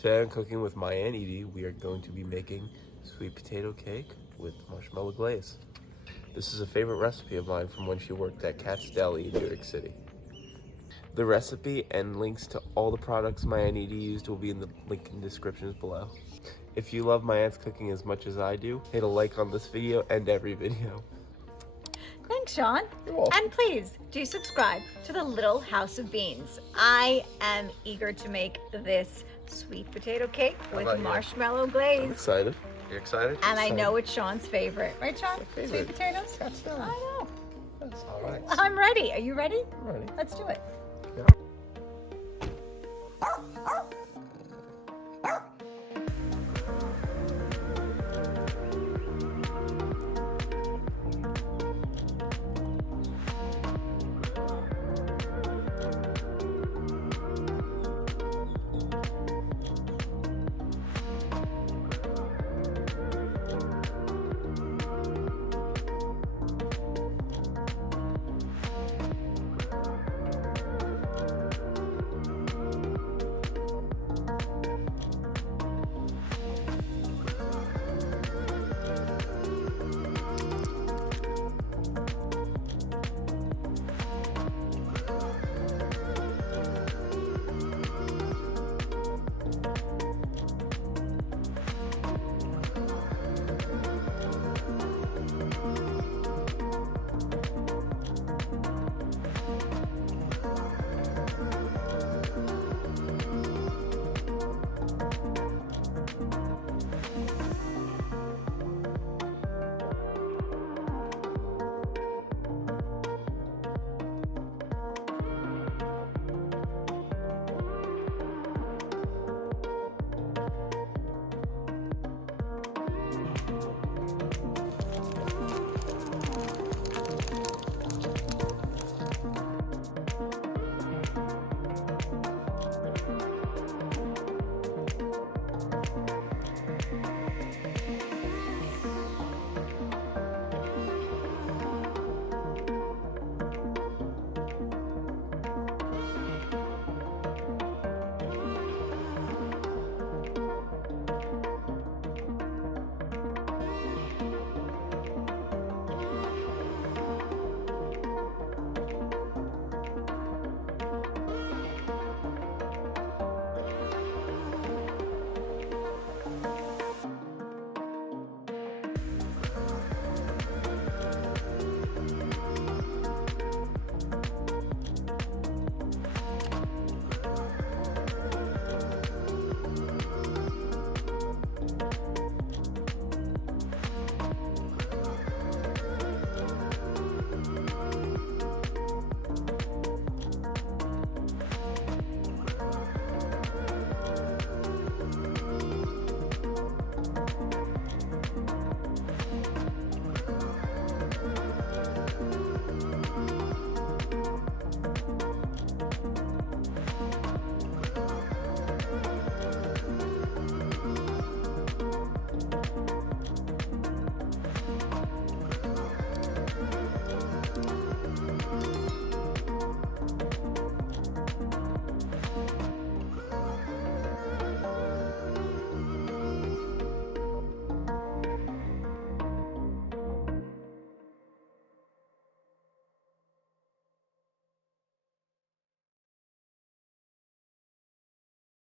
Today I'm cooking with my Aunt Edie. We are going to be making sweet potato cake with marshmallow glaze. This is a favorite recipe of mine from when she worked at Cat's Deli in New York City. The recipe and links to all the products my Aunt Edie used will be in the link in the descriptions below. If you love my aunt's cooking as much as I do, hit a like on this video and every video. Thanks, Sean. You're welcome. And please do subscribe to the Little House of Beans. I am eager to make this sweet potato cake with marshmallow glaze. I'm excited. You excited? And I know it's Sean's favorite. Right, Sean? Favorite. Sweet potatoes? Cat's Deli. I know. That's all right. I'm ready. Are you ready? I'm ready. Let's do it. Yeah.